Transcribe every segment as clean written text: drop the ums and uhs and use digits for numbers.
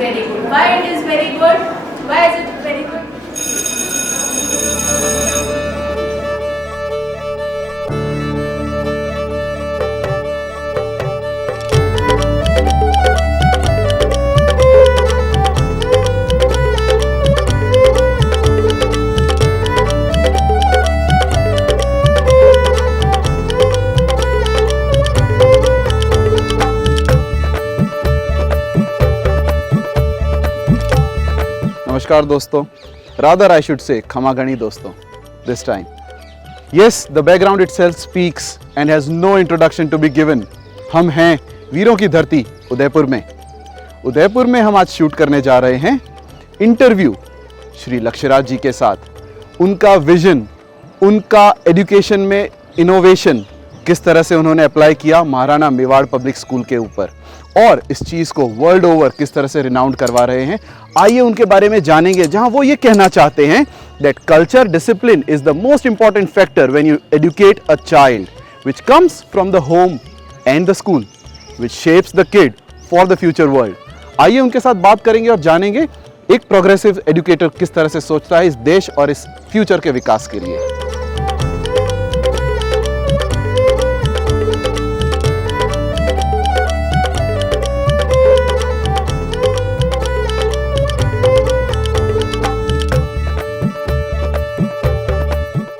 very good. Why it is very good? Why is it very good? नमस्कार दोस्तों, rather I should say खमागणी दोस्तों this time. Yes, the background itself speaks and has no introduction to be given. हम हैं वीरों की धरती उदयपुर में। उदयपुर में हम आज शूट करने जा रहे हैं इंटरव्यू श्री लक्ष्यराज जी के साथ। उनका विजन, उनका एजुकेशन में इनोवेशन किस तरह से उन्होंने अप्लाई किया महाराणा मेवाड़ पब्लिक स्कूल के ऊपर, और इस चीज़ को वर्ल्ड ओवर किस तरह से रिनाउंड करवा रहे हैं। आइए उनके बारे में जानेंगे, जहां वो ये कहना चाहते हैं that culture discipline is the most important factor when you educate a child which comes from the home and the school which shapes the kid for the future world. आइए उनके साथ बात करेंगे और जानेंगे एक प्रोग्रेसिव एजुकेटर किस तरह से सोचता है इस देश और इस फ्यूचर के विकास के लिए।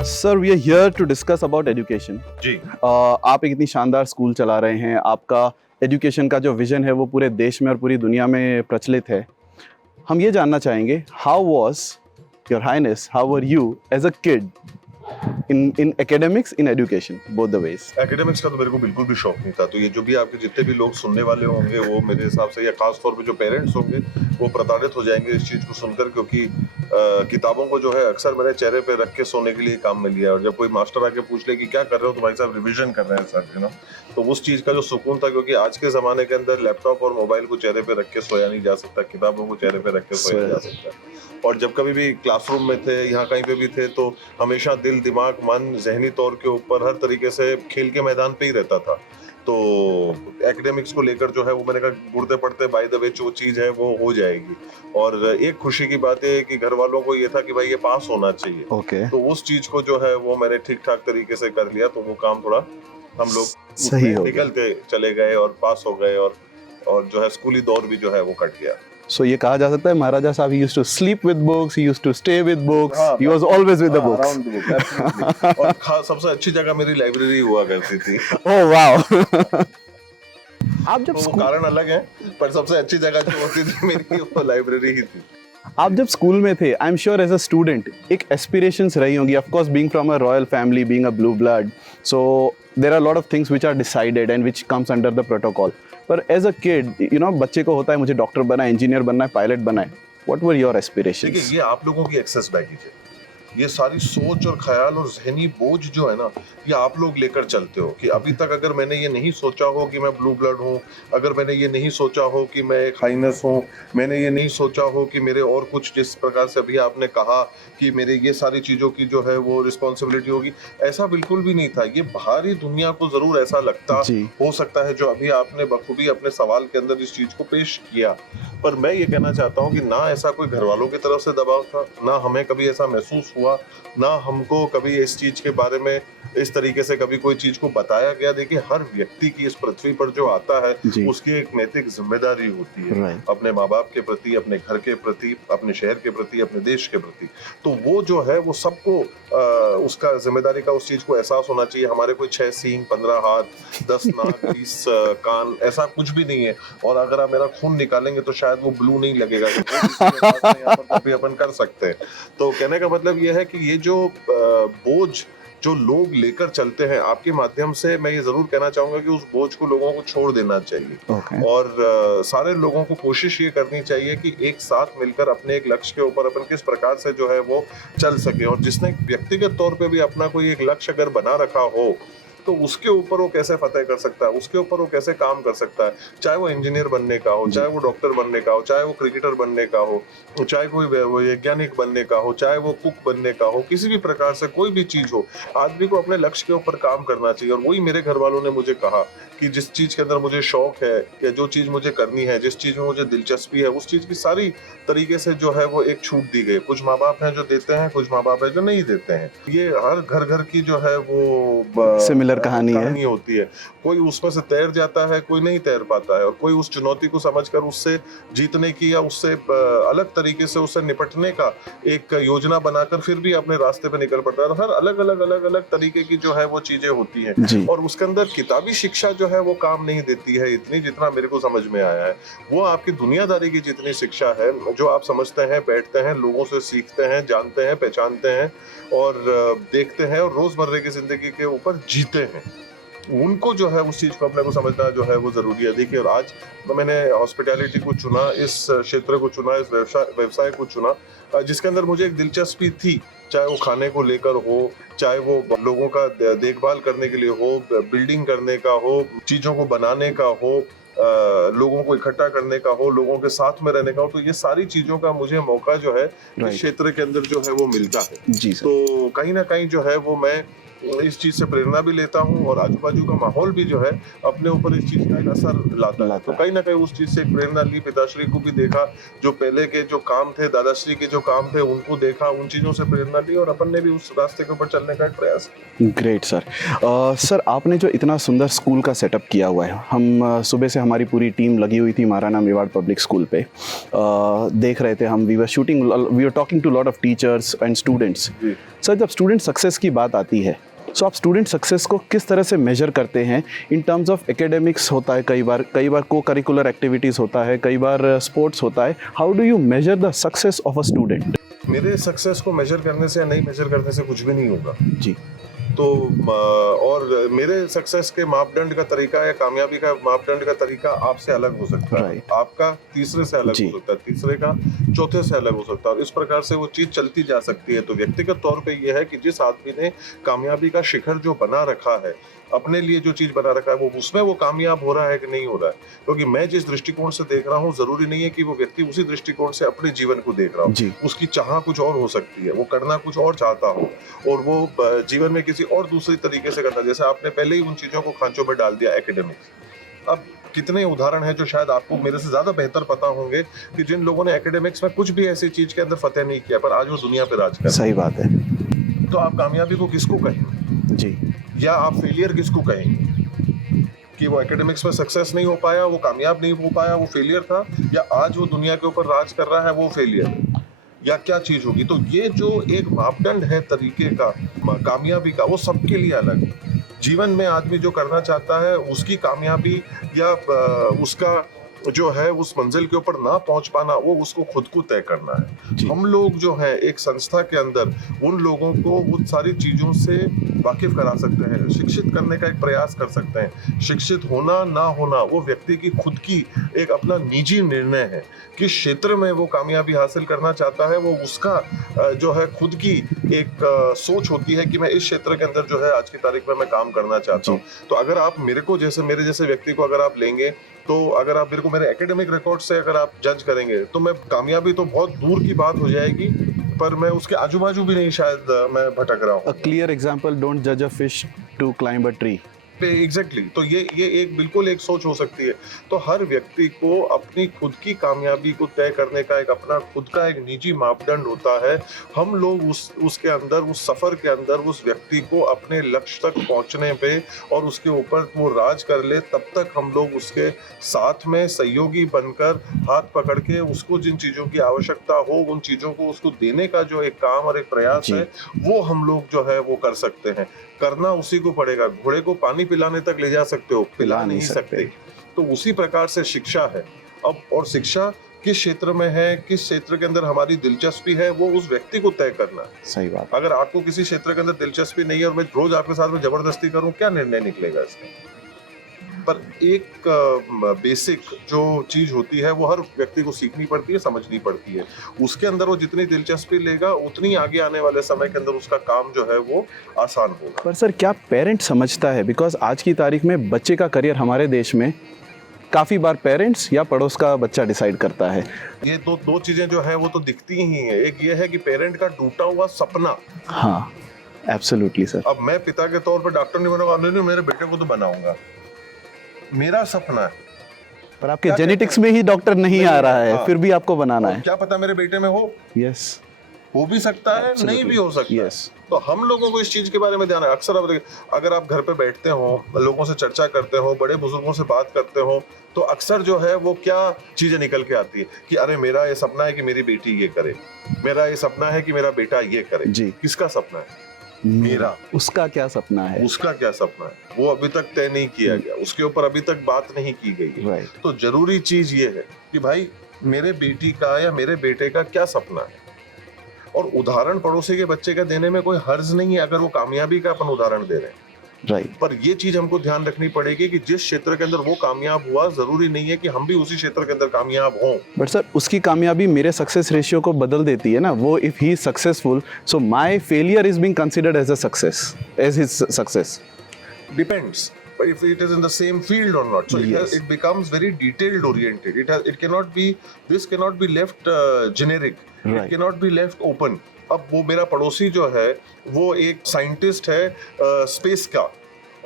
Sir, we are here to discuss about education. जी। आप एक इतनी शानदार स्कूल चला रहे हैं, आपका एजुकेशन का जो विजन है वो पूरे देश में और पूरी दुनिया में प्रचलित है। हम ये जानना चाहेंगे, how was your highness, how were you as a kid in academics, in education, both the ways? Academics का तो मेरे को बिल्कुल भी शौक नहीं था, तो ये जो भी आपके जितने भी लोग सुनने वाले होंगे वो मेरे हिसाब से, या खास तौर पे जो पेरेंट्स होंगे वो प्रताड़ित हो जाएंगे इस चीज़ को सुनकर, क्योंकि किताबों को जो है अक्सर मैंने चेहरे पे रख के सोने के लिए काम में लिया, और जब कोई मास्टर आके पूछ ले कि क्या कर रहे हो तो भाई साहब रिविजन कर रहे हैं सर, यू नो, तो उस चीज़ का जो सुकून था, क्योंकि आज के ज़माने के अंदर लैपटॉप और मोबाइल को चेहरे पे रख के सोया नहीं जा सकता, किताबों को चेहरे पे रख के सोया जा सकता है। और जब कभी भी क्लासरूम में थे, यहाँ कहीं पे भी थे, तो हमेशा दिल, दिमाग, मन, जहनी तौर के ऊपर हर तरीके से खेल के मैदान पे ही रहता था। तो एकेडमिक्स को लेकर जो है वो मैंने कहा गुर्दे पड़ते बाय द वे जो चीज़ है वो हो जाएगी। और एक खुशी की बात है कि घर वालों को ये था कि भाई ये पास होना चाहिए। Okay. तो उस चीज़ को जो है वो मैंने ठीक ठाक तरीके से कर लिया, तो वो काम थोड़ा हम लोग सही हो निकलते चले गए और पास हो गए, और जो है स्कूली दौर भी जो है वो कट गया। So ये कहा जा सकता है महाराजा साहब, he used to sleep with books, he used to stay with books, he was always with the books. Around the book, absolutely. और सबसे अच्छी जगह मेरी लाइब्रेरी हुआ करती थी। Oh wow! आप जब वो कारण अलग है, पर सबसे अच्छी जगह जो होती थी मेरी वो लाइब्रेरी ही थी। आप जब स्कूल में थे, I am sure as a student एक एस्पिरेशंस रही होंगी, of course being from a royal family, being a blue blood, so there are lot of things which are decided and which comes under the protocol. पर as a kid, you know, बच्चे को होता है मुझे doctor बनना है, engineer बनना है, पायलट बनना है। What were your aspirations? देखिए, ये आप लोगों की एक्सेस बैगेज है। ये सारी सोच और ख्याल और जहनी बोझ जो है ना, ये आप लोग लेकर चलते हो कि अभी तक अगर मैंने ये नहीं सोचा हो कि मैं ब्लू ब्लड हूँ, अगर मैंने ये नहीं सोचा हो कि मैं एक हाइनेस हूँ, मैंने ये नहीं सोचा हो कि मेरे और कुछ, जिस प्रकार से अभी आपने कहा कि मेरे ये सारी चीज़ों की जो है वो रिस्पॉन्सिबिलिटी होगी, ऐसा बिल्कुल भी नहीं था। ये बाहरी दुनिया को ज़रूर ऐसा लगता हो सकता है, जो अभी आपने बखूबी अपने सवाल के अंदर इस चीज़ को पेश किया। पर मैं ये कहना चाहता हूँ कि ना ऐसा कोई घर वालों की तरफ से दबाव था, ना हमें कभी ऐसा महसूस हुआ, ना हमको कभी इस चीज के बारे में इस तरीके से कभी कोई चीज को बताया गया। देखिए, हर व्यक्ति की इस पृथ्वी पर जो आता है उसकी एक नैतिक जिम्मेदारी होती है, अपने माँ बाप के प्रति, अपने घर के प्रति, अपने शहर के प्रति, अपने देश के प्रति। तो वो जो है वो सबको उसका जिम्मेदारी का उस चीज को एहसास होना चाहिए। हमारे कोई 6 सींग, 15 हाथ, 10 नाक, 20 कान, ऐसा कुछ भी नहीं है। और अगर आप मेरा खून निकालेंगे तो शायद वो ब्लू नहीं लगेगा, तो अपन कर सकते हैं। तो कहने का मतलब ये है कि ये जो बोझ जो लोग लेकर चलते हैं, आपके माध्यम से मैं ये जरूर कहना चाहूंगा कि उस बोझ को लोगों को छोड़ देना चाहिए। और सारे लोगों को कोशिश ये करनी चाहिए कि एक साथ मिलकर अपने एक लक्ष्य के ऊपर अपन किस प्रकार से जो है वो चल सके। और जिसने व्यक्तिगत तौर पे भी अपना कोई एक लक्ष्य अगर बना रखा हो, तो तो उसके ऊपर वो कैसे फतेह कर सकता है, उसके ऊपर वो कैसे काम कर सकता है, चाहे वो इंजीनियर बनने का हो, चाहे वो डॉक्टर बनने का हो, चाहे वो क्रिकेटर बनने का हो, चाहे कोई वैज्ञानिक बनने का हो, चाहे वो कुक बनने का हो, किसी भी प्रकार से कोई भी चीज हो, आदमी को अपने लक्ष्य के ऊपर काम करना चाहिए। और वही मेरे घर वालों ने मुझे कहा कि जिस चीज के अंदर मुझे शौक है या जो चीज मुझे करनी है, जिस चीज में मुझे दिलचस्पी है, उस चीज की सारी तरीके से जो है वो एक छूट दी गई। कुछ माँ बाप हैं जो देते हैं, कुछ माँ बाप है जो नहीं देते हैं। ये हर घर घर की जो है वो सिमिलर कहानी होती है। कोई उसमें से तैर जाता है, कोई नहीं तैर पाता है, और कोई उस चुनौती को समझकर उससे जीतने की या उससे अलग तरीके से उससे निपटने का एक योजना बनाकर फिर भी अपने रास्ते पे निकल पड़ता है। तो हर अलग अलग तरीके की जो है वो चीजें होती हैं, और उसके अंदर किताबी शिक्षा जो है वो काम नहीं देती है इतनी, जितना मेरे को समझ में आया है। वो आपकी दुनियादारी की जितनी शिक्षा है, जो आप समझते हैं, बैठते हैं, लोगों से सीखते हैं, जानते हैं, पहचानते हैं और देखते हैं और रोजमर्रा की जिंदगी के ऊपर जीते हैं, उनको जो है उस चीज को अपने को समझना जो है वो जरूरी है। देखिए, और आज मैंने हॉस्पिटैलिटी को चुना, इस क्षेत्र को चुना, इस व्यवसाय को चुना, जिसके अंदर मुझे एक दिलचस्पी थी, चाहे वो खाने को लेकर हो, चाहे वो लोगों का देखभाल करने के लिए हो, बिल्डिंग करने का हो, चीजों को बनाने का हो, लोगों को इकट्ठा करने का हो, लोगों के साथ में रहने का हो। तो ये सारी चीजों का मुझे मौका जो है इस क्षेत्र के अंदर जो है वो मिलता है। जी सर। तो कहीं ना कहीं जो है वो मैं इस चीज से प्रेरणा भी लेता हूँ, और आजू बाजू का माहौल भी जो है अपने ऊपर इस चीज का एक असर लाता है। तो कहीं ना कहीं उस चीज से प्रेरणा ली, पिताश्री को भी देखा, जो पहले के जो काम थे, दादाश्री के जो काम थे उनको देखा, उन चीजों से प्रेरणा ली, और अपन ने भी उस रास्ते के ऊपर चलने का एक प्रयास किया। Great sir. सर, आपने जो इतना सुंदर स्कूल का सेटअप किया हुआ है, हम सुबह से हमारी पूरी टीम लगी हुई थी महाराणा मेवाड़ पब्लिक स्कूल पे, देख रहे थे हम, we were talking to lot of teachers and students. Sir, जब स्टूडेंट सक्सेस की बात आती है, सो आप स्टूडेंट सक्सेस को किस तरह से मेजर करते हैं? इन टर्म्स ऑफ एकेडमिक्स होता है, कई बार को करिकुलर एक्टिविटीज़ होता है, कई बार स्पोर्ट्स होता है। How do you measure the success of a student? मेरे सक्सेस को मेजर करने से या नहीं मेजर करने से कुछ भी नहीं होगा जी। तो और मेरे सक्सेस के मापदंड का तरीका या कामयाबी का मापदंड का तरीका आपसे अलग हो सकता है, आपका तीसरे से अलग हो सकता है, तीसरे का चौथे से अलग हो सकता है, और इस प्रकार से वो चीज चलती जा सकती है। तो व्यक्तिगत तौर पे ये है कि जिस आदमी ने कामयाबी का शिखर जो बना रखा है, अपने लिए जो चीज बना रखा है, वो उसमें वो कामयाब हो रहा है कि नहीं हो रहा है। क्योंकि मैं जिस दृष्टिकोण से देख रहा हूँ, जरूरी नहीं है कि वो व्यक्ति उसी दृष्टिकोण से अपने जीवन को देख रहा हो। उसकी चाह कुछ और हो सकती है, वो करना कुछ और चाहता हो, और वो जीवन में किसी और दूसरी तरीके से करता है। जैसे आपने पहले ही उन चीजों को खांचों में डाल दिया, एकेडमिक्स। अब कितने उदाहरण हैं जो शायद आपको मेरे से ज्यादा बेहतर पता होंगे, कि जिन लोगों ने एकेडमिक्स में कुछ भी ऐसी चीज के अंदर फतेह नहीं किया, पर आज वो दुनिया पे राज कर रहे हैं। सही बात है। तो आप कामयाबी को किसको कहेंगे जी, या आप फेलियर किसको कहेंगे? कि वो एकेडमिक्स में सक्सेस नहीं हो पाया, वो कामयाब नहीं हो पाया, वो फेलियर था, या आज वो दुनिया के ऊपर राज कर रहा है, वो फेलियर है, या क्या चीज होगी? तो ये जो एक मापदंड है तरीके का कामयाबी का, वो सबके लिए अलग है। जीवन में आदमी जो करना चाहता है, उसकी कामयाबी या उसका जो है उस मंजिल के ऊपर ना पहुंच पाना, वो उसको खुद को तय करना है। हम लोग जो है एक संस्था के अंदर उन लोगों को उन सारी चीजों से वाकिफ करा सकते हैं, शिक्षित करने का एक प्रयास कर सकते हैं। शिक्षित होना ना होना वो व्यक्ति की खुद की एक अपना निजी निर्णय है। किस क्षेत्र में वो कामयाबी हासिल करना चाहता है, वो उसका जो है खुद की एक सोच होती है कि मैं इस क्षेत्र के अंदर जो है आज की तारीख में मैं काम करना चाहता हूँ। तो अगर आप मेरे जैसे व्यक्ति को अगर आप लेंगे, तो अगर आप मेरे को मेरे एकेडमिक रिकॉर्ड से अगर आप जज करेंगे, तो मैं कामयाबी तो बहुत दूर की बात हो जाएगी, पर मैं उसके आजू बाजू भी नहीं शायद मैं भटक रहा हूँ। अ क्लियर एग्जांपल, डोंट जज a fish to climb a tree. Exactly. तो ये एक बिल्कुल एक सोच हो सकती है। तो हर व्यक्ति को अपनी खुद की कामयाबी को तय करने का एक अपना खुद का एक निजी मापदंड होता है। हम लोग उसके अंदर, उस सफर के अंदर उस व्यक्ति को अपने लक्ष्य तक पहुंचने पे और उसके ऊपर वो राज कर ले, तब तक हम लोग उसके साथ में सहयोगी बनकर हाथ पकड़ के उसको जिन चीजों की आवश्यकता हो, उन चीजों को उसको देने का जो एक काम और एक प्रयास है, वो हम लोग जो है वो कर सकते हैं। करना उसी को पड़ेगा। घोड़े को पानी पिलाने तक ले जा सकते हो, पिला नहीं सकते। तो उसी प्रकार से शिक्षा है। अब और शिक्षा किस क्षेत्र में है, किस क्षेत्र के अंदर हमारी दिलचस्पी है, वो उस व्यक्ति को तय करना है। सही बात। अगर आपको किसी क्षेत्र के अंदर दिलचस्पी नहीं है और मैं रोज आपके साथ में जबरदस्ती करूं, क्या निर्णय निकलेगा इसका? पर एक बेसिक जो चीज होती है वो हर व्यक्ति को सीखनी पड़ती है, समझनी पड़ती है। उसके अंदर वो जितनी दिलचस्पी लेगा उतनी आगे आने वाले समय के अंदर उसका काम जो है वो आसान होगा। पर सर क्या पेरेंट समझता है, बिकॉज आज की तारीख में बच्चे का करियर हमारे देश में काफ़ी बार पेरेंट्स या पड़ोस का बच्चा डिसाइड करता है। ये दो चीजें जो है वो तो दिखती ही है। एक ये है कि पेरेंट का टूटा हुआ सपना। हाँ एब्सोल्युटली सर। अब मैं पिता के तौर पर डॉक्टर नहीं बनूंगा, नहीं मेरे बेटे को तो बनाऊंगा, मेरा सपना है। पर आपके जेनेटिक्स में ही डॉक्टर नहीं आ रहा है, हाँ। फिर भी आपको बनाना है। क्या पता मेरे बेटे में हो, यस हो भी सकता है, नहीं भी हो सकता Yes. है। तो हम लोगों को इस चीज के बारे में ध्यान है। अक्सर अगर आप घर पे बैठते हो, लोगों से चर्चा करते हो, बड़े बुजुर्गों से बात करते हो, तो अक्सर जो है वो क्या चीजें निकल के आती है कि अरे मेरा ये सपना है कि मेरी बेटी ये करे, मेरा ये सपना है कि मेरा बेटा ये करे। जी। किसका सपना है? मेरा। उसका क्या सपना है? उसका क्या सपना है वो अभी तक तय नहीं किया गया, उसके ऊपर अभी तक बात नहीं की गई है। Right. तो जरूरी चीज ये है कि भाई मेरे बेटी का या मेरे बेटे का क्या सपना है, और उदाहरण पड़ोसी के बच्चे का देने में कोई हर्ज नहीं है अगर वो कामयाबी का अपन उदाहरण दे रहे हैं। राइट। पर ये चीज हमको ध्यान रखनी पड़ेगी कि जिस क्षेत्र के अंदर वो कामयाब हुआ जरूरी नहीं है कि हम भी उसी क्षेत्र के अंदर कामयाब हों। बट सर उसकी कामयाबी मेरे सक्सेस रेशियो को बदल देती है ना। वो if he is successful so my failure is being considered as a success as his success. Depends if it is in the same field or not. So Yes. it becomes very detailed oriented. It cannot be, this cannot be left generic. Right. It cannot be left open. अब वो मेरा पड़ोसी जो है वो एक scientist है space का,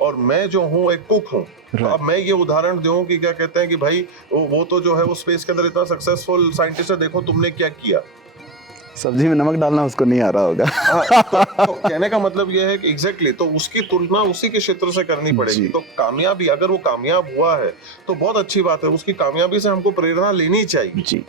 और मैं जो हूँ एक कुक हूँ। Right. अब मैं ये उदाहरण दूं कि क्या कहते हैं कि भाई वो तो जो है वो स्पेस के अंदर इतना सक्सेसफुल साइंटिस्ट है, देखो तुमने क्या किया। सब्जी में नमक डालना उसको नहीं आ रहा होगा। तो कहने का मतलब यह है कि एग्जैक्टली तो उसकी तुलना उसी के क्षेत्र से करनी पड़ेगी। जी। तो कामयाबी, अगर वो कामयाब हुआ है तो बहुत अच्छी बात है, उसकी कामयाबी से हमको प्रेरणा लेनी चाहिए। जी।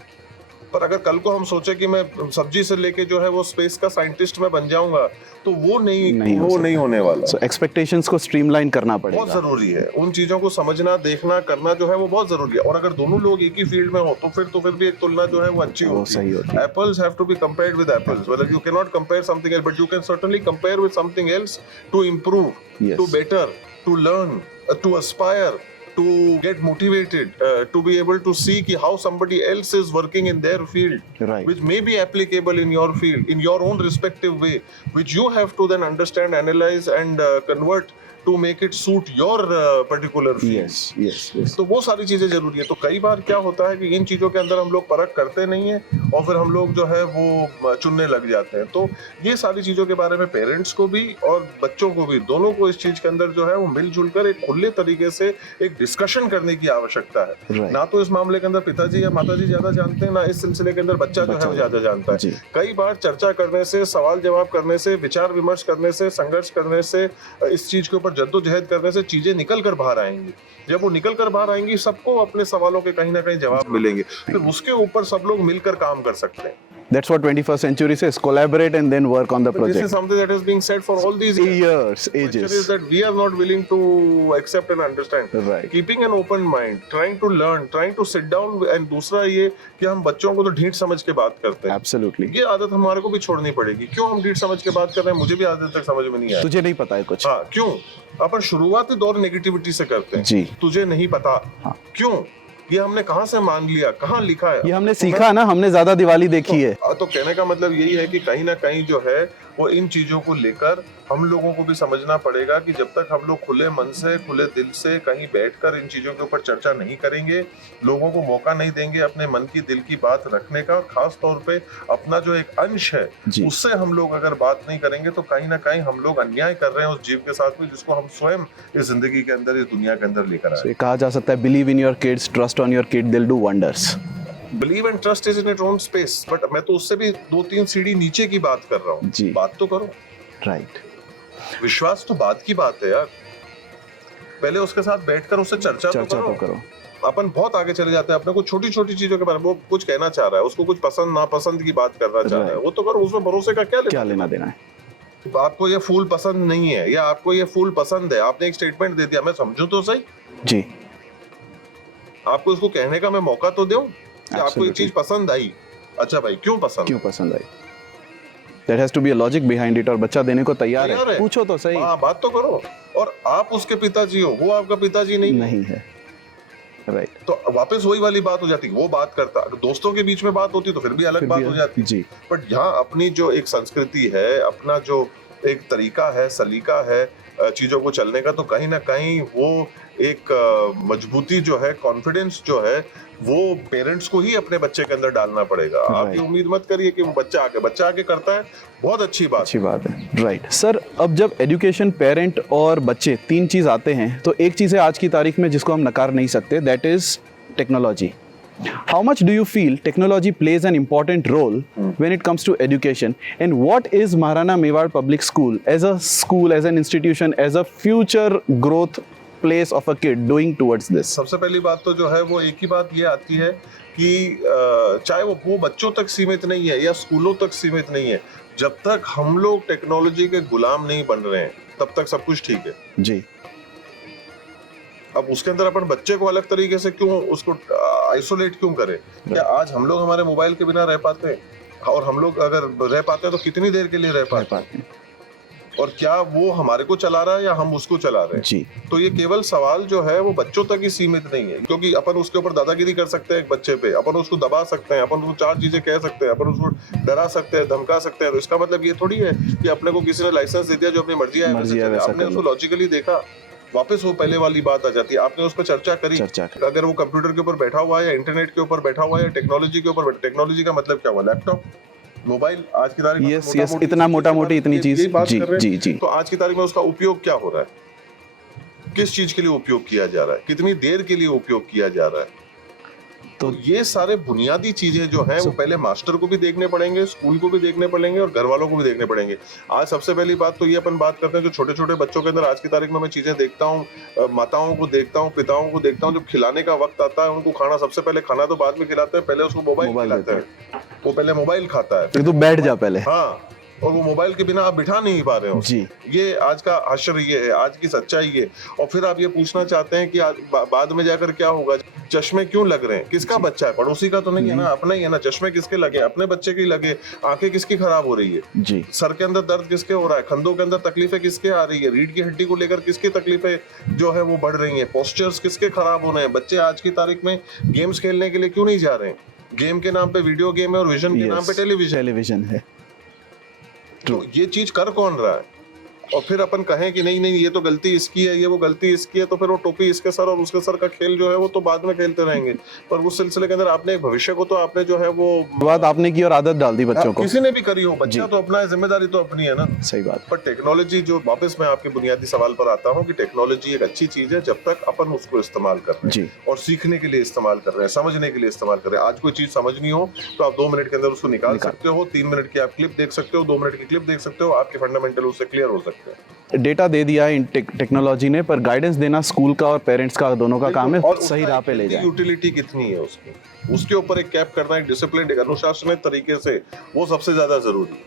पर अगर कल को हम सोचे कि मैं सब्जी से लेके जो है वो स्पेस का साइंटिस्ट मैं बन जाऊंगा, तो वो नहीं होने वाला। सो एक्सपेक्टेशंस को स्ट्रीमलाइन करना बहुत पड़ेगा। जरूरी है, उन चीजों को समझना, देखना, करना जो है वो बहुत जरूरी है। और अगर दोनों लोग एक ही फील्ड में हो तो फिर भी एक तुलना जो है वो अच्छी वो सही होती होती है। है। Apples have to be compared with apples. Whether you cannot compare something else, but you can certainly compare with something else to improve, Yes. to better, to learn, to aspire, to get motivated, to be able to see ki how somebody else is working in their field, Right. which may be applicable in your field, in your own respective way, which you have to then understand, analyze and convert to make it suit your particular field. Yes. तो वो सारी चीजें जरूरी है। तो कई बार क्या होता है कि इन चीजों के अंदर हम लोग परख करते नहीं है और फिर हम लोग जो है वो चुनने लग जाते हैं। तो ये सारी चीजों के बारे में पेरेंट्स को भी और बच्चों को भी, दोनों को इस चीज के अंदर जो है वो मिलजुल कर एक खुले तरीके से एक डिस्कशन करने की आवश्यकता है। Right. ना तो इस मामले के अंदर पिताजी या माताजी ज्यादा जानते हैं, ना इस सिलसिले के अंदर बच्चा जो है वो ज्यादा जानता जी। है। कई बार चर्चा करने से, सवाल जवाब करने से, विचार विमर्श करने से, संघर्ष करने से, इस चीज के ऊपर जद्दोजहद करने से चीजें निकल कर बाहर आएंगी। जब वो निकल कर बाहर आएंगी, सबको अपने सवालों के कहीं ना कहीं जवाब मिलेंगे, फिर उसके ऊपर सब लोग मिलकर काम कर सकते हैं। That's what 21st century says. Collaborate and then work on the But this is project. something that is being said for all these years. Years, Question is ages. that we are not willing to accept and understand. Right. Keeping an open mind, trying to learn, trying to sit down, and दूसरा ये कि हम बच्चों को तो ढीठ समझ के बात करते हैं। Absolutely. ये आदत हमारे को भी छोड़नी पड़ेगी। क्यों हम ढीठ समझ के बात कर रहे हैं, मुझे भी आज तक समझ में नहीं आया। तुझे नहीं पता है कुछ। हाँ, क्यों? अपन शुरुआती दौर नेगेटिविटी से करते हैं। जी। तुझे नहीं पता। हाँ। क्यों? ये हमने कहाँ से मान लिया, कहाँ लिखा है? ये हमने सीखा ना, हमने ज्यादा दिवाली देखी है। तो कहने का मतलब यही है कि कहीं ना कहीं जो है वो इन चीजों को लेकर हम लोगों को भी समझना पड़ेगा कि जब तक हम लोग खुले मन से, खुले दिल से कहीं बैठकर इन चीजों के ऊपर चर्चा नहीं करेंगे, लोगों को मौका नहीं देंगे अपने मन की, दिल की बात रखने का, और खास तौर पे अपना जो एक अंश है जी। उससे हम लोग अगर बात नहीं करेंगे, तो कहीं ना कहीं हम लोग अन्याय कर रहे हैं उस जीव के साथ में जिसको हम स्वयं इस जिंदगी के अंदर, इस दुनिया के अंदर लेकर आए। ये कहा जा सकता है, believe in your kids, trust on your kid, it'll do wonders. Believe and trust is in it own space, but मैं तो उससे भी 2-3 सीढ़ी नीचे की बात कर रहा हूँ। जी। बात तो करो। राइट। विश्वास तो बात की बात है यार, पहले उसके साथ बैठकर उससे चर्चा तो करो। अपन बहुत आगे चले जाते हैं, अपने को छोटी छोटी चीजों के बारे में, वो कुछ कहना चाह रहा है, उसको कुछ पसंद नापसंद की बात करना चाह रहा है, वो तो करो, उसमें भरोसे का क्या लेना देना है। आपको ये फूल पसंद नहीं है या आपको ये फूल पसंद है, आपने एक स्टेटमेंट दे दिया, मैं समझूं तो सही जी। आपको इसको कहने का मैं मौका तो दूं कि आपको ये चीज पसंद आई। अच्छा भाई, क्यों पसंद आई? There has to be a logic behind it और बच्चा देने को तैयार है। पूछो तो सही। हाँ, बात तो करो। और आप उसके पिताजी हो, वो आपका पिताजी नहीं है। राइट। तो वापस वही वाली बात हो जाती है, वो बात करता, अगर दोस्तों के बीच में बात होती तो फिर भी अलग बात हो जाती जी। बट यहाँ अपनी जो एक संस्कृति है, अपना जो एक तरीका है, सलीका है चीजों को चलने का, तो कहीं ना कहीं वो एक मजबूती जो है, कॉन्फिडेंस जो है, वो पेरेंट्स को ही अपने बच्चे के अंदर डालना पड़ेगा। आप ये उम्मीद मत करिए कि वो बच्चा आके करता है, बहुत अच्छी बात है। राइट सर, अब जब एजुकेशन, पेरेंट और बच्चे तीन चीज आते हैं तो एक चीज है आज की तारीख में जिसको हम नकार नहीं सकते, that is technology. How much do you feel technology plays an important role when it comes to education? And what is Maharana Mewar Public School, as an institution, as a future growth place of a kid doing towards this? सबसे पहली बात तो जो है वो एक ही बात ये आती है कि चाहे वो बच्चों तक सीमित नहीं है या स्कूलों तक सीमित नहीं है, जब तक हम लोग टेक्नोलॉजी के गुलाम नहीं बन रहे हैं तब तक सब कुछ ठीक है जी। अब उसके अंदर अपन बच्चे को अलग तरीके से क्यों उसको आइसोलेट क्यों करें? क्या आज हम लोग हमारे मोबाइल के बिना रह पाते हैं? और हम लोग अगर रह पाते हैं तो कितनी देर के लिए रह पाते हैं? और क्या वो हमारे को चला रहा है या हम उसको चला रहे हैं जी? तो ये केवल सवाल जो है वो बच्चों तक ही सीमित नहीं है, क्योंकि अपन उसके ऊपर दादागिरी कर सकते हैं एक बच्चे पे, अपन उसको दबा सकते हैं, अपन उसको चार चीजें कह सकते हैं, अपन उसको डरा सकते हैं, धमका सकते हैं। तो इसका मतलब ये थोड़ी है कि अपने को किसी ने लाइसेंस दे दिया जो अपनी मर्जी है, आपने उसको लॉजिकली देखा, वापस वो पहले वाली बात आ जाती है, आपने उस पर चर्चा करी। अगर वो कंप्यूटर के ऊपर बैठा हुआ है या इंटरनेट के ऊपर बैठा हुआ है, टेक्नोलॉजी के ऊपर, टेक्नोलॉजी का मतलब क्या हुआ? लैपटॉप, मोबाइल, आज की तारीख में इतना मोटा-मोटी इतनी चीज जी। तो आज की तारीख में उसका उपयोग क्या हो रहा है, किस चीज के लिए उपयोग किया जा रहा है, कितनी देर के लिए उपयोग किया जा रहा है? तो ये सारे बुनियादी चीजें जो हैं वो पहले मास्टर को भी देखने पड़ेंगे, स्कूल को भी देखने पड़ेंगे और घर वालों को भी देखने पड़ेंगे। आज सबसे पहली बात तो ये अपन बात करते हैं जो छोटे छोटे बच्चों के अंदर आज की तारीख में मैं चीजें देखता हूँ, माताओं को देखता हूँ, पिताओं को देखता हूँ, जब खिलाने का वक्त आता है उनको खाना सबसे पहले, खाना तो बाद में खिलाते हैं, पहले उसको मोबाइल खिलाते हैं, वो पहले मोबाइल खाता है, तो बैठ जा पहले। हाँ, और वो मोबाइल के बिना आप बिठा नहीं पा रहे हो जी। ये आज का हश्र ये है, आज की सच्चाई है। और फिर आप ये पूछना चाहते हैं कि बाद में जाकर क्या होगा? चश्मे क्यों लग रहे हैं? किसका बच्चा है? पड़ोसी का तो नहीं है ना, अपना ही है ना। चश्मे किसके लगे? अपने बच्चे के लगे। आंखें किसकी खराब हो रही है जी? सर के अंदर दर्द किसके हो रहा है? कंधों के अंदर तकलीफें किसके आ रही है? रीढ़ की हड्डी को लेकर किसकी तकलीफें जो है वो बढ़ रही है? पोस्चर्स किसके खराब हो रहे हैं? बच्चे आज की तारीख में गेम्स खेलने के लिए क्यों नहीं जा रहे हैं? गेम के नाम पे वीडियो गेम है और विजन के नाम पे टेलीविजन है। तो ये चीज कर कौन रहा है? और फिर अपन कहें कि नहीं ये तो गलती इसकी है, ये वो गलती इसकी है, तो फिर वो टोपी इसके सर और उसके सर का खेल जो है वो तो बाद में खेलते रहेंगे। पर उस सिलसिले के अंदर आपने एक भविष्य को तो आपने जो है वो बात आपने की और आदत डाल दी बच्चों को, किसी ने भी करी हो, बच्चा तो अपना है, जिम्मेदारी तो अपनी है ना। सही बात। पर टेक्नोलॉजी जो, वापस मैं आपके बुनियादी सवाल पर आता हूँ कि टेक्नोलॉजी एक अच्छी चीज है जब तक अपन उसको इस्तेमाल कर रहे हैं और सीखने के लिए इस्तेमाल कर रहे हैं, समझने के लिए इस्तेमाल कर रहे हैं। आज कोई चीज समझनी हो तो आप 2 मिनट के अंदर उसको निकाल सकते हो, 3 मिनट की आप क्लिप देख सकते हो, 2 मिनट की क्लिप देख सकते हो, आपके फंडामेंटल उससे क्लियर हो सकते हैं। डेटा दे दिया इन टेक्नोलॉजी ने, पर गाइडेंस देना स्कूल का और पेरेंट्स का दोनों का काम है, और सही राह पे ले जाए। यूटिलिटी कितनी है उसके ऊपर एक कैप करना, एक डिसिप्लिन, एक अनुशासनित तरीके से, वो सबसे ज्यादा जरूरी है।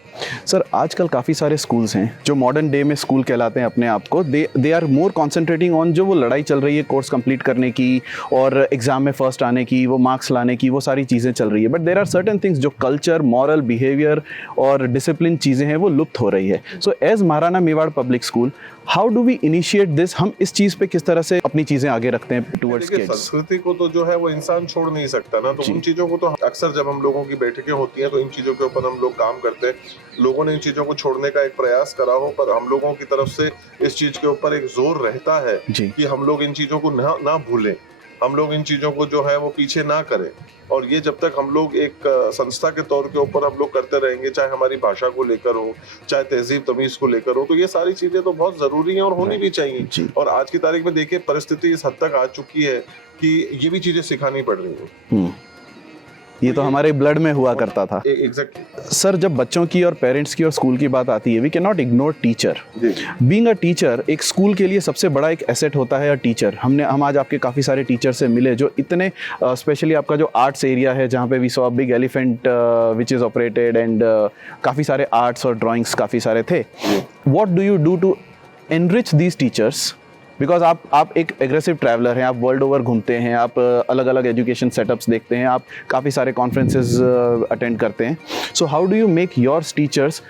सर आजकल काफ़ी सारे स्कूल्स हैं जो मॉडर्न डे में स्कूल कहलाते हैं अपने आप को, they are more concentrating on जो वो लड़ाई चल रही है कोर्स कंप्लीट करने की और एग्जाम में फर्स्ट आने की, वो मार्क्स लाने की, वो सारी चीज़ें चल रही है। But there are certain things जो कल्चर, मॉरल बिहेवियर और डिसिप्लिन चीज़ें हैं वो लुप्त हो रही है। So as Maharana Mewar public school, how do we initiate this? हम इस चीज़ पे किस तरह से अपनी चीज़ें आगे रखते हैं टुवर्ड्स किड्स? संस्कृति को तो जो है वो इंसान छोड़ नहीं सकता ना, तो उन चीज़ों को तो अक्सर जब हम लोगों की बैठकें होती हैं तो इन चीज़ों के ऊपर हम लोग काम करते हैं। लोगों ने इन चीज़ों को छोड़ने का एक प्रयास करा हो, पर हम लोगों की तरफ से इस चीज़ के ऊपर एक जोर रहता है कि हम लोग इन चीज़ों को ना भूलें, हम लोग इन चीज़ों को जो है वो पीछे ना करें। और ये जब तक हम लोग एक संस्था के तौर के ऊपर हम लोग करते रहेंगे, चाहे हमारी भाषा को लेकर हो, चाहे तहजीब तमीज़ को लेकर हो, तो ये सारी चीज़ें तो बहुत ज़रूरी हैं और होनी भी चाहिए। और आज की तारीख में देखिए परिस्थिति इस हद तक आ चुकी है कि ये भी चीज़ें सिखानी पड़ रही हैं। ये तो हमारे ब्लड में हुआ करता था। एग्जैक्टली। सर जब बच्चों की और पेरेंट्स की और स्कूल की बात आती है, we can not ignore teacher. Being a teacher, एक स्कूल के लिए सबसे बड़ा एक एसेट होता है टीचर। हम आज आपके काफ़ी सारे टीचर से मिले जो इतने स्पेशली आपका जो आर्ट्स एरिया है जहाँ पे we saw big elephant which is operated and काफ़ी सारे आर्ट्स और ड्राइंग्स काफ़ी सारे थे। What do you do to enrich these teachers? Because आप एक एग्रेसिव ट्रैवलर हैं, आप वर्ल्ड ओवर घूमते हैं, आप अलग अलग एजुकेशन सेटअप्स देखते हैं, आप काफ़ी सारे कॉन्फ्रेंसेज अटेंड करते हैं। So how do you make your teachers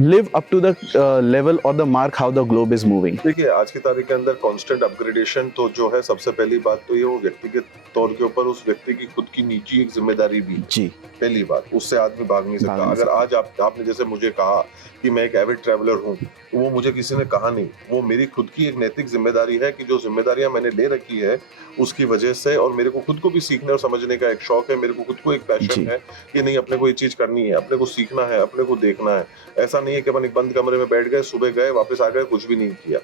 live up to the level or the mark how the globe is moving? देखिए, आज की तारीख के अंदर कांस्टेंट अपग्रेडेशन तो जो है, सबसे पहली बात तो ये वो व्यक्तिगत तौर के ऊपर उस व्यक्ति की खुद की निजी एक जिम्मेदारी भी है। जी, पहली बात, उससे आदमी भाग नहीं सकता। अगर आज आपने जैसे मुझे कहा कि मैं एक एविड ट्रैवलर हूँ, वो मुझे किसी ने कहा नहीं, वो मेरी खुद की एक नैतिक जिम्मेदारी है कि जो जिम्मेदारियां मैंने ले रखी है उसकी वजह से, और मेरे को खुद को भी सीखने और समझने का एक शौक है, मेरे को खुद को एक पैशन है कि नहीं, अपने को ये चीज करनी है, अपने को सीखना है, अपने को देखना है। ऐसा नहीं है कि अपन एक बंद कमरे में बैठ गए, सुबह गए, वापस आ गए, कुछ भी नहीं किया।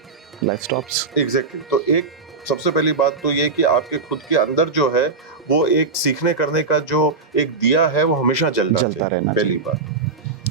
Life stops. एग्जैक्टली। तो एक सबसे पहली बात तो ये कि आपके खुद के अंदर जो है वो एक सीखने करने का जो एक दिया है वो हमेशा जलता रहना, पहली बात।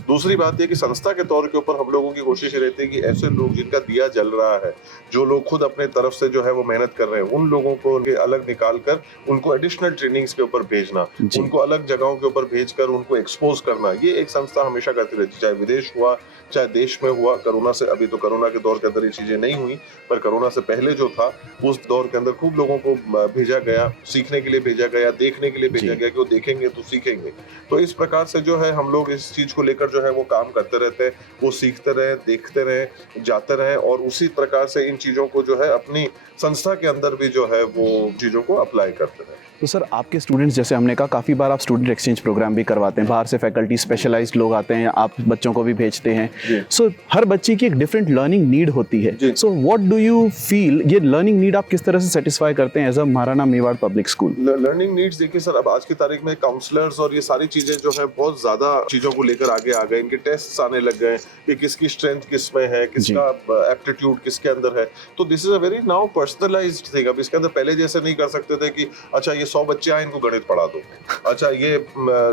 दूसरी बात ये कि संस्था के तौर के ऊपर हम लोगों की कोशिश ये रहती है कि ऐसे लोग जिनका दिया जल रहा है, जो लोग खुद अपने तरफ से जो है वो मेहनत कर रहे हैं, उन लोगों को उनके अलग निकाल कर उनको एडिशनल ट्रेनिंग्स के ऊपर भेजना, उनको अलग जगहों के ऊपर भेजकर उनको एक्सपोज करना, ये एक संस्था हमेशा करती रहती है, चाहे विदेश हुआ चाहे देश में हुआ। कोरोना से, अभी तो कोरोना के दौर के अंदर ये चीजें नहीं हुई, पर कोरोना से पहले जो था उस दौर के अंदर खूब लोगों को भेजा गया, सीखने के लिए भेजा गया, देखने के लिए भेजा गया कि वो देखेंगे तो सीखेंगे। तो इस प्रकार से जो है हम लोग इस चीज को लेकर जो है वो काम करते रहते हैं, वो सीखते रहे, देखते रहे, जाते रहे, और उसी प्रकार से इन चीजों को जो है अपनी संस्था के अंदर भी जो है वो चीजों को अप्लाई करते रहे। तो सर, आपके स्टूडेंट्स, जैसे हमने कहा, काफ़ी बार आप स्टूडेंट एक्सचेंज प्रोग्राम भी करवाते हैं, बाहर से फैकल्टी स्पेशलाइज्ड लोग आते हैं, आप बच्चों को भी भेजते हैं। सो हर बच्चे की एक डिफरेंट लर्निंग नीड होती है। So what do you feel, ये लर्निंग नीड आप किस तरह से सेटिस्फाई करते हैं as a Maharana Mewar public school? Learning needs, देखिए सर, अब आज की तारीख में काउंसलर्स और ये सारी चीजें जो है बहुत ज्यादा चीजों को लेकर आगे आ गए, इनके टेस्ट आने लग गए कि किसकी स्ट्रेंथ किस में है, किसका एप्टीट्यूड किसके अंदर है। तो this is a very now personalised thing. अब इसके अंदर पहले जैसे नहीं कर सकते थे कि अच्छा ये 100 बच्चे आए, इनको गणित पढ़ा दो, अच्छा ये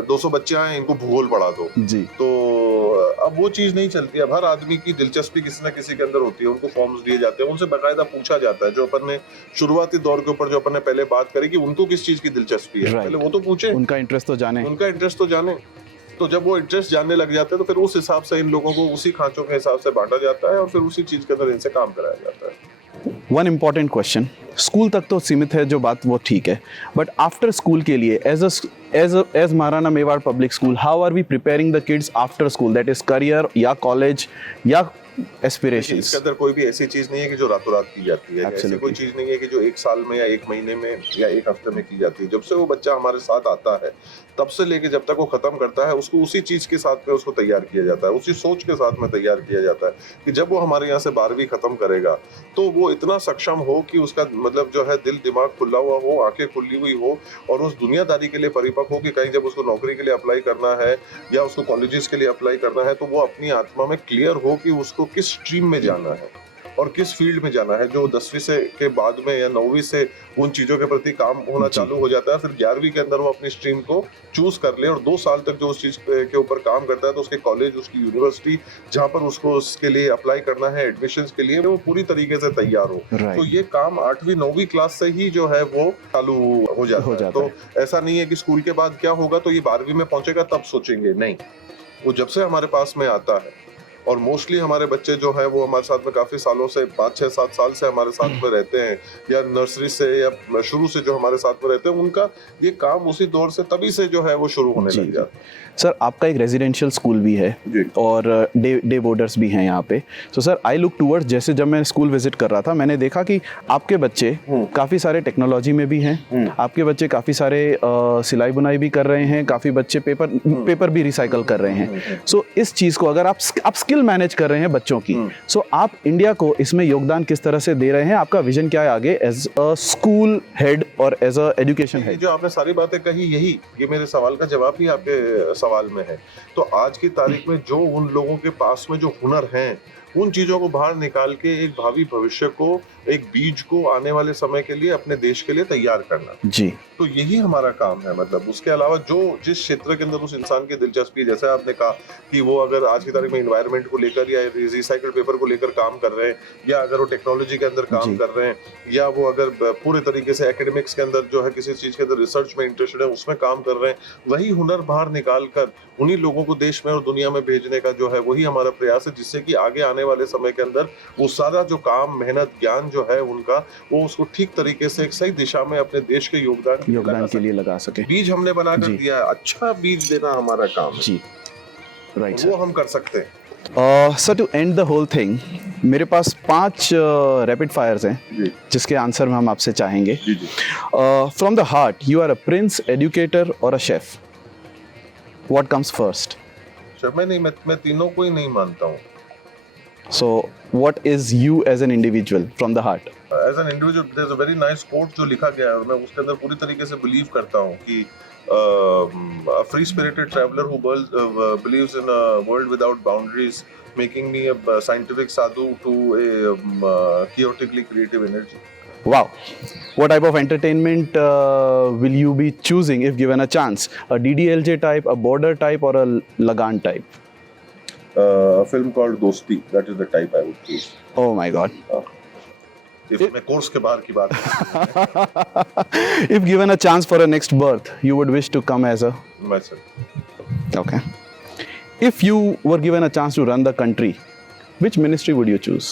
200 बच्चे आए, इनको भूगोल पढ़ा दो जी। तो अब वो चीज नहीं चलती। अब हर आदमी की दिलचस्पी किसी ना किसी के अंदर होती है, उनको फॉर्म्स दिए जाते हैं, उनसे बाकायदा पूछा जाता है। जो अपन ने शुरुआती दौर के ऊपर जो अपन ने पहले बात करी कि उनको किस चीज की दिलचस्पी है, पहले वो तो पूछे, उनका इंटरेस्ट तो जाने। तो जब वो इंटरेस्ट जानने लग जाते हैं तो फिर उस हिसाब से इन लोगों को उसी खांचों के हिसाब से बांटा जाता है और फिर उसी चीज के अंदर इनसे काम कराया जाता है। वन इम्पॉर्टेंट क्वेश्चन, स्कूल तक तो सीमित है जो बात, वो ठीक है, बट आफ्टर स्कूल के लिए as Maharana Mewar public school, how are we preparing the kids after school, that is career या कॉलेज या एस्पिरेशंस? इसके अंदर कोई भी ऐसी चीज नहीं है कि जो रातों रात की जाती है। ऐसी कोई चीज नहीं है कि जो एक साल में या एक महीने में या एक हफ्ते में की जाती है। जब से वो बच्चा हमारे साथ आता है तब से लेके जब तक वो खत्म करता है, उसको उसी चीज के साथ में उसको तैयार किया जाता है, उसी सोच के साथ में तैयार किया जाता है कि जब वो हमारे यहाँ से 12वीं खत्म करेगा तो वो इतना सक्षम हो कि उसका मतलब जो है दिल दिमाग खुला हुआ हो, आंखें खुली हुई हो, और उस दुनियादारी के लिए परिपक्व हो कि कहीं जब उसको नौकरी के लिए अप्लाई करना है या उसको कॉलेजेस के लिए अप्लाई करना है तो वो अपनी आत्मा में क्लियर हो कि उसको किस स्ट्रीम में जाना है और किस फील्ड में जाना है। जो 10वीं से के बाद में या 9वीं से उन चीजों के प्रति काम होना चालू हो जाता है, फिर 11वीं के अंदर वो अपनी स्ट्रीम को चूज कर ले और 2 साल तक जो उस चीज के ऊपर काम करता है तो उसके कॉलेज, उसकी यूनिवर्सिटी जहाँ पर उसको उसके लिए अप्लाई करना है एडमिशंस के लिए, वो पूरी तरीके से तैयार हो। तो ये काम 8वीं 9वीं क्लास से ही जो है वो चालू हो जाता है। तो ऐसा नहीं है कि स्कूल के बाद क्या होगा तो ये 12वीं में पहुंचेगा तब सोचेंगे, नहीं, वो जब से हमारे पास में आता है। और मोस्टली हमारे बच्चे जो है वो हमारे साथ में काफी सालों से, 5, 6, 7 साल से हमारे साथ में रहते हैं, या नर्सरी से या शुरू से जो हमारे साथ में रहते हैं, उनका ये काम उसी दौर से तभी से जो है वो शुरू होने लग जाता है। सर, आपका एक रेजिडेंशियल स्कूल भी है और डे बोर्डर्स भी हैं यहाँ पे। So sir, I look towards, जैसे जब मैं स्कूल विजिट कर रहा था मैंने देखा कि आपके बच्चे काफ़ी सारे टेक्नोलॉजी में भी हैं, आपके बच्चे काफ़ी सारे सिलाई बुनाई भी कर रहे हैं, काफ़ी बच्चे पेपर भी रिसाइकल कर रहे हैं। सो इस चीज़ को अगर आप स्किल मैनेज कर रहे हैं बच्चों की, सो आप इंडिया को इसमें योगदान किस तरह से दे रहे हैं? आपका विजन क्या है आगे एज अ स्कूल हेड और एज अ एजुकेशन हेड? जो आपने सारी बातें कही, यही ये मेरे सवाल का जवाब ही आपके सवाल में है। तो आज की तारीख में जो उन लोगों के पास में जो हुनर हैं, उन चीजों को बाहर निकाल के एक भावी भविष्य को, एक बीज को आने वाले समय के लिए अपने देश के लिए तैयार करना जी, तो यही हमारा काम है। मतलब उसके अलावा जो जिस क्षेत्र के अंदर उस इंसान की दिलचस्पी है, जैसे आपने कहा कि वो अगर आज की तारीख में एनवायरनमेंट को लेकर या रिसाइकल्ड पेपर को लेकर काम कर रहे हैं, या अगर वो टेक्नोलॉजी के अंदर काम कर रहे हैं, या वो अगर पूरे तरीके से एकेडमिक्स के अंदर जो है किसी चीज के अंदर रिसर्च में इंटरेस्टेड है, उसमें काम कर रहे हैं, वही हुनर बाहर निकाल कर उन्हीं लोगों को देश में और दुनिया में भेजने का जो है वही हमारा प्रयास है, जिससे कि आगे आने वाले समय के अंदर वो सारा जो काम, मेहनत, ज्ञान जो है उनका, वो उसको ठीक तरीके से एक सही दिशा में अपने देश के योगदान के लिए लगा सके। बीज हमने बनाकर दिया है, अच्छा बीज देना हमारा काम है जी, राइट, वो हम कर सकते हैं। Sir to end the whole thing, मेरे पास 5 रैपिड फायर्स हैं जी जिसके आंसर हम आपसे चाहेंगे. जी जी. From the heart, you are a prince, educator और a chef. What comes first? Sir मैं तीनों को ही नहीं मानता हूँ. So, what is you as an individual from the heart? As an individual there is a very nice quote जो लिखा गया है और मैं उसके अंदर पूरी तरीके से बिलीव करता हूँ कि a free spirited traveler who believes in a world without boundaries, making me a scientific sadhu to a chaotically creative energy. Wow. What type of entertainment will you be choosing if given a chance? A DDLJ type, a border type, or a Lagan type? A film called Dosti, that is the type I would choose. Oh my God. If मैं course के बाहर की बात If given a chance for a next birth, you would wish to come as a... myself. Okay. If you were given a chance to run the country, which ministry would you choose?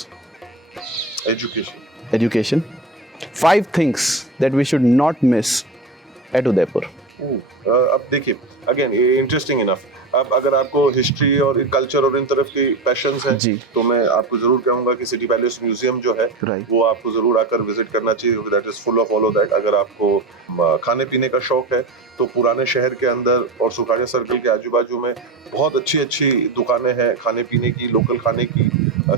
Education. Education. 5 things that we should not miss at Udaipur. अब देखिए again interesting enough. अब अगर आपको history और culture और इन तरफ की patience हैं जी. तो मैं आपको जरूर कहूंगा कि सिटी पैलेस म्यूजियम जो है Right. वो आपको जरूर आकर विजिट करना चाहिए. That is full of all of that. अगर आपको खाने पीने का शौक है तो पुराने शहर के अंदर और सुखाड़िया सर्कल के आजू बाजू में बहुत अच्छी अच्छी दुकानें हैं खाने पीने की, लोकल खाने की,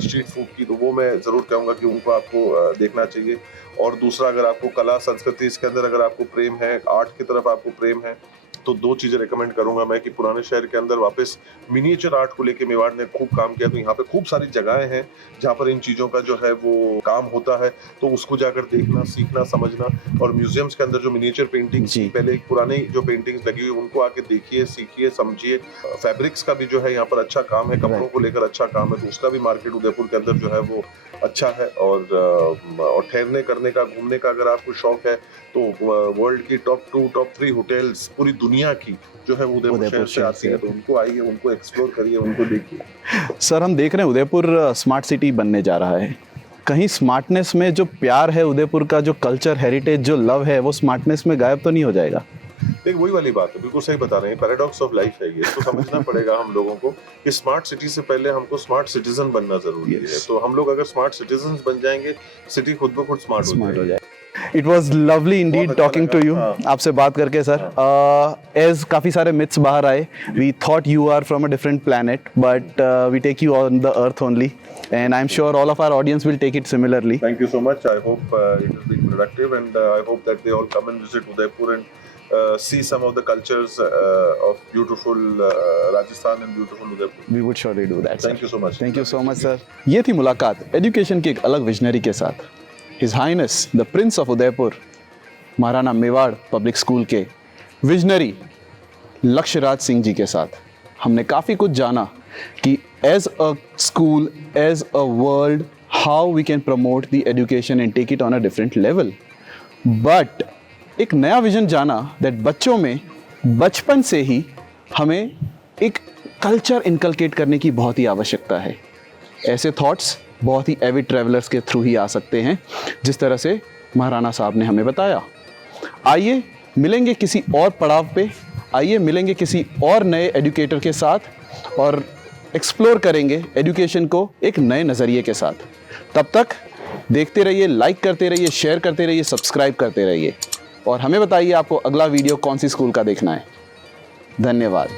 स्ट्रीट फूड की. तो वो मैं जरूर कहूँगा कि उनको आपको देखना चाहिए. और दूसरा, अगर आपको कला संस्कृति इसके अंदर अगर आपको प्रेम है, आर्ट की तरफ आपको प्रेम है, तो 2 चीज़ें रिकमेंड करूंगा मैं कि पुराने शहर के अंदर वापस मिनिएचर आर्ट को लेके मेवाड़ ने खूब काम किया. तो यहाँ पे खूब सारी जगहें हैं जहाँ पर इन चीज़ों का जो है वो काम होता है. तो उसको जाकर देखना, सीखना, समझना. और म्यूजियम्स के अंदर जो मिनिएचर पेंटिंग्स जी. पहले एक पुरानी जो पेंटिंग्स लगी हुई उनको आके देखिए, सीखिए, समझिए. फैब्रिक्स का भी जो है यहाँ पर अच्छा काम है, कपड़ों को लेकर अच्छा काम है. तो उसका भी मार्केट उदयपुर के अंदर जो है वो अच्छा है. और ठहरने करने का, घूमने का अगर आपको शौक है तो वर्ल्ड की टॉप 2 टॉप 3 होटल्स पूरी दुनिया की जो है उदयपुर शहर से आती है. तो उनको आइए, उनको एक्सप्लोर करिए, उनको देखिए. सर, हम देख रहे हैं उदयपुर स्मार्ट सिटी बनने जा रहा है. कहीं स्मार्टनेस में जो प्यार है, उदयपुर का जो कल्चर, हेरिटेज, जो लव है, वो स्मार्टनेस में गायब तो नहीं हो जाएगा? देख, वही वाली बात है, बिल्कुल सही बता रहे हैं. पैराडॉक्स ऑफ लाइफ है ये. तो समझना पड़ेगा हम लोगों को कि स्मार्ट सिटी से पहले हमको स्मार्ट सिटीजन बनना जरूरी है. तो हम लोग अगर स्मार्ट सिटीजन बन जाएंगे, सिटी खुद ब खुद स्मार्ट हो जाएगी. It was lovely indeed talking to you. आपसे बात करके सर, एज काफ़ी सारे मिथ्स बाहर आए. We thought you are from a different planet, but we take you on the earth only, and I'm sure all of our audience will take it similarly. Thank you so much. I hope it has been productive, and I hope that they all come and visit Udaipur and see some of the cultures of beautiful Rajasthan and beautiful Udaipur. We would surely do that. Thank you so much. Thank you so much, sir. ये थी मुलाकात education के एक अलग visionary के साथ, His Highness the Prince of Udaipur, Maharana Mewar public school के visionary Lakshyaraj Singh ji के साथ. हमने काफ़ी कुछ जाना कि as a school, as a world, how we can promote the education and take it on a different level. But एक नया विजन जाना that बच्चों में बचपन से ही हमें एक कल्चर इनकलकेट करने की बहुत ही आवश्यकता है. ऐसे थॉट्स बहुत ही एविड ट्रैवलर्स के थ्रू ही आ सकते हैं, जिस तरह से महाराणा साहब ने हमें बताया. आइए मिलेंगे किसी और पड़ाव पे, आइए मिलेंगे किसी और नए एजुकेटर के साथ और एक्सप्लोर करेंगे एजुकेशन को एक नए नज़रिए के साथ. तब तक देखते रहिए, लाइक करते रहिए, शेयर करते रहिए, सब्सक्राइब करते रहिए और हमें बताइए आपको अगला वीडियो कौन सी स्कूल का देखना है. धन्यवाद.